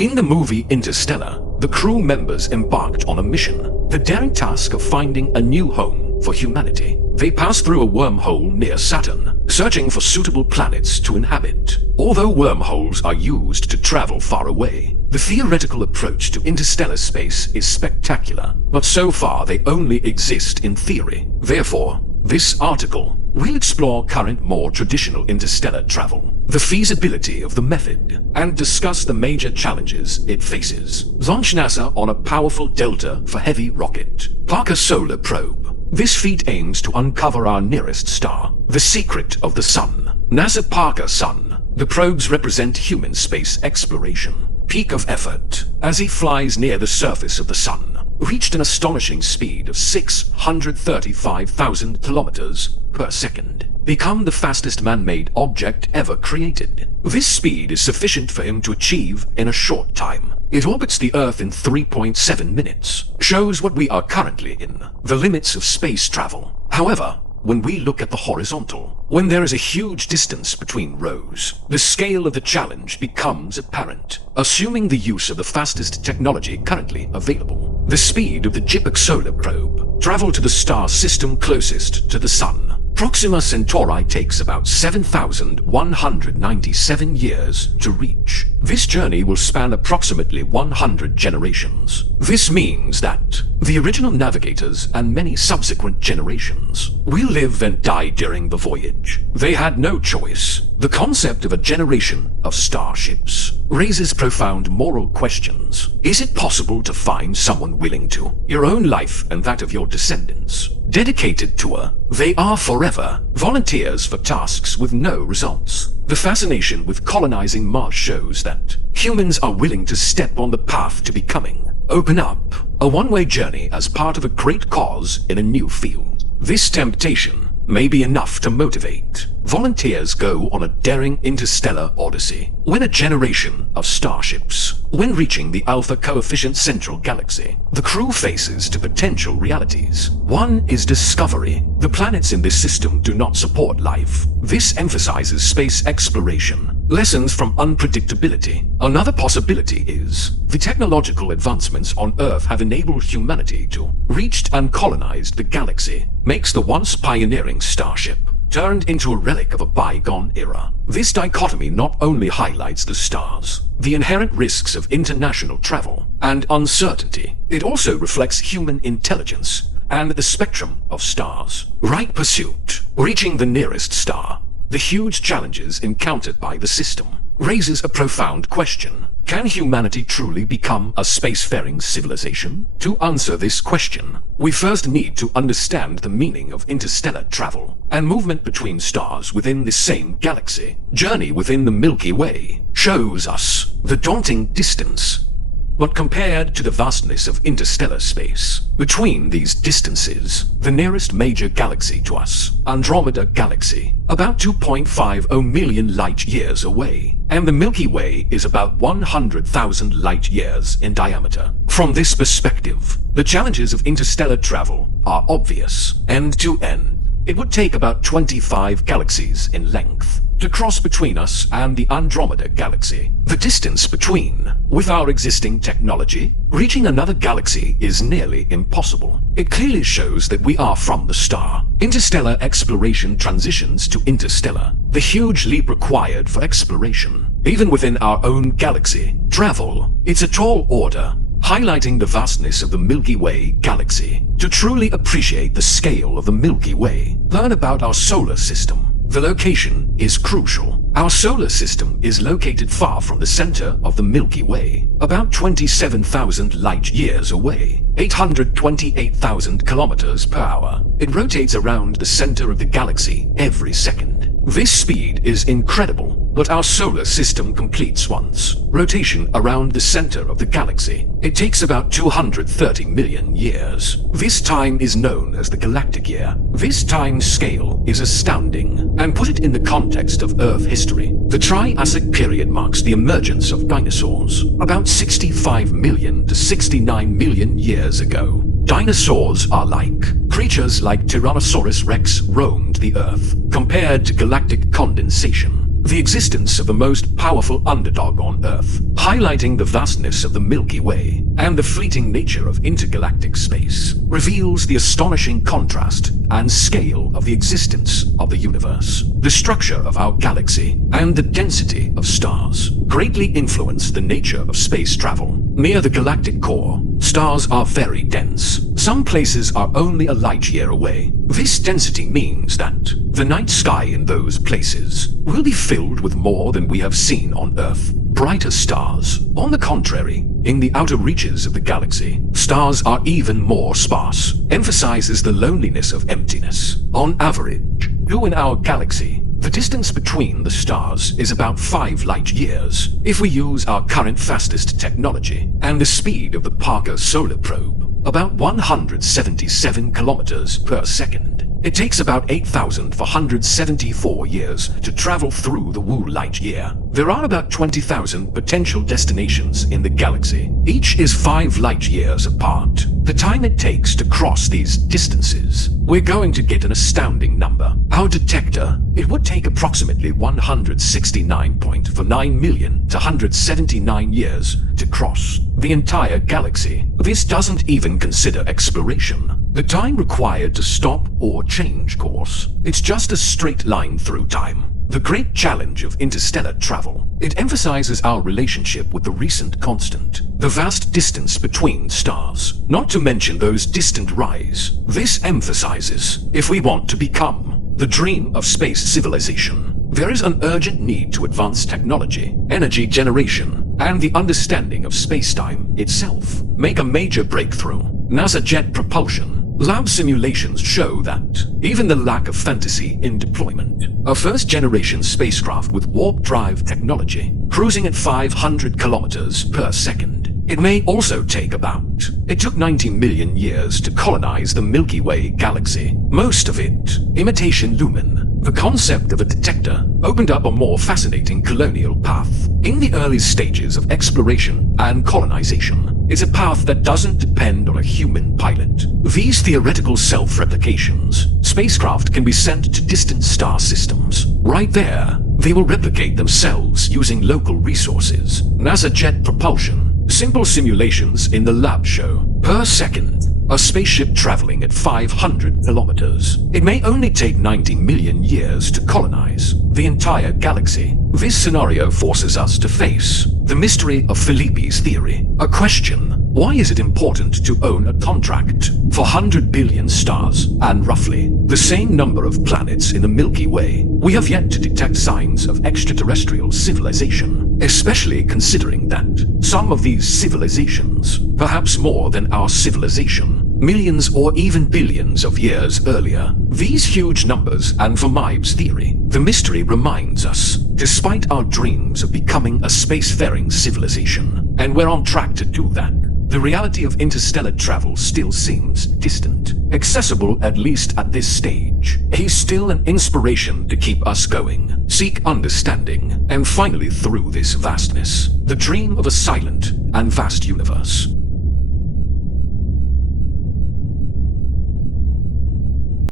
In the movie Interstellar, the crew members embarked on a mission, the daring task of finding a new home for humanity. They passed through a wormhole near Saturn, searching for suitable planets to inhabit. Although wormholes are used to travel far away, the theoretical approach to interstellar space is spectacular, but so far they only exist in theory. Therefore, this article will explore current, more traditional interstellar travel, the feasibility of the method, and discuss the major challenges it faces. Launch NASA on a powerful Delta for Heavy rocket. Parker Solar Probe. This feat aims to uncover our nearest star, the secret of the Sun. NASA Parker Sun. The probes represent human space exploration. Peak of effort. As he flies near the surface of the Sun, reached an astonishing speed of 635,000 kilometers per second, become the fastest man-made object ever created. This speed is sufficient for him to achieve in a short time. It orbits the Earth in 3.7 minutes, shows what we are currently in, the limits of space travel. However, when we look at the horizontal, when there is a huge distance between rows, the scale of the challenge becomes apparent. Assuming the use of the fastest technology currently available, the speed of the JPEG solar probe, travel to the star system closest to the Sun, Proxima Centauri, takes about 7,197 years to reach. This journey will span approximately 100 generations. This means that the original navigators and many subsequent generations will live and die during the voyage. They had no choice. The concept of a generation of starships raises profound moral questions. Is it possible to find someone willing to, your own life and that of your descendants, dedicated to they are forever, volunteers for tasks with no results? The fascination with colonizing Mars shows that humans are willing to step on the path to becoming, open up, a one-way journey as part of a great cause in a new field. This temptation may be enough to motivate. Volunteers go on a daring interstellar odyssey. When a generation of starships, when reaching the Alpha Coefficient Central Galaxy, the crew faces two potential realities. One is discovery. The planets in this system do not support life. This emphasizes space exploration, lessons from unpredictability. Another possibility is the technological advancements on Earth have enabled humanity to reach and colonize the galaxy, makes the once pioneering starship turned into a relic of a bygone era. This dichotomy not only highlights the stars, the inherent risks of international travel, and uncertainty, it also reflects human intelligence and the spectrum of stars. Right pursuit, reaching the nearest star, the huge challenges encountered by the system, raises a profound question. Can humanity truly become a spacefaring civilization? To answer this question, we first need to understand the meaning of interstellar travel and movement between stars within the same galaxy. Journey within the Milky Way shows us the daunting distance. But compared to the vastness of interstellar space, between these distances, the nearest major galaxy to us, Andromeda Galaxy, about 2.50 million light-years away, and the Milky Way is about 100,000 light-years in diameter. From this perspective, the challenges of interstellar travel are obvious. End to end, it would take about 25 galaxies in length to cross between us and the Andromeda Galaxy. The distance between, with our existing technology, reaching another galaxy is nearly impossible. It clearly shows that we are from the star. Interstellar exploration transitions to interstellar, the huge leap required for exploration. Even within our own galaxy, travel, it's a tall order, highlighting the vastness of the Milky Way galaxy. To truly appreciate the scale of the Milky Way, learn about our solar system. The location is crucial. Our solar system is located far from the center of the Milky Way, about 27,000 light-years away, 828,000 kilometers per hour. It rotates around the center of the galaxy every second. This speed is incredible, but our solar system completes once rotation around the center of the galaxy. It takes about 230 million years. This time is known as the Galactic year. This time scale is astounding, and put it in the context of Earth history. The Triassic period marks the emergence of dinosaurs, about 65 million to 69 million years ago. Dinosaurs are creatures like Tyrannosaurus rex roamed the Earth. Compared to galactic condensation, the existence of the most powerful underdog on Earth, highlighting the vastness of the Milky Way and the fleeting nature of intergalactic space, reveals the astonishing contrast and scale of the existence of the universe. The structure of our galaxy and the density of stars greatly influence the nature of space travel. Near the galactic core, stars are very dense. Some places are only a light year away. This density means that the night sky in those places will be filled with more than we have seen on Earth. Brighter stars, on the contrary, in the outer reaches of the galaxy, stars are even more sparse, emphasizes the loneliness of emptiness. On average, in our galaxy, the distance between the stars is about 5 light years. If we use our current fastest technology and the speed of the Parker Solar Probe, about 177 kilometers per second, it takes about 8,474 years to travel through the Wu light year. There are about 20,000 potential destinations in the galaxy. Each is 5 light years apart. The time it takes to cross these distances, we're going to get an astounding number. Our detector, it would take approximately 169.49 million to 179 years to cross the entire galaxy. This doesn't even consider exploration, the time required to stop or change course. It's just a straight line through time. The great challenge of interstellar travel, it emphasizes our relationship with the recent constant, the vast distance between stars, not to mention those distant rise. This emphasizes, if we want to become the dream of space civilization, there is an urgent need to advance technology, energy generation, and the understanding of spacetime itself. Make a major breakthrough. NASA jet propulsion. Lab simulations show that even the lack of fantasy in deployment, a first-generation spacecraft with warp drive technology, cruising at 500 kilometers per second, it may also take it took 90 million years to colonize the Milky Way galaxy, most of it imitation lumen. The concept of a detector opened up a more fascinating colonial path. In the early stages of exploration and colonization, it's a path that doesn't depend on a human pilot. These theoretical self-replications, spacecraft can be sent to distant star systems. Right there, they will replicate themselves using local resources. NASA jet propulsion. Simple simulations in the lab show, per second, a spaceship traveling at 500 kilometers. It may only take 90 million years to colonize the entire galaxy. This scenario forces us to face the mystery of Felipe's theory. A question: why is it important to own a contract for 100 billion stars and roughly the same number of planets in the Milky Way? We have yet to detect signs of extraterrestrial civilization, especially considering that some of these civilizations, perhaps more than our civilization, millions or even billions of years earlier. These huge numbers, and for Mibes' theory, the mystery reminds us, despite our dreams of becoming a spacefaring civilization, and we're on track to do that, the reality of interstellar travel still seems distant, accessible at least at this stage. He's still an inspiration to keep us going, seek understanding, and finally through this vastness, the dream of a silent and vast universe.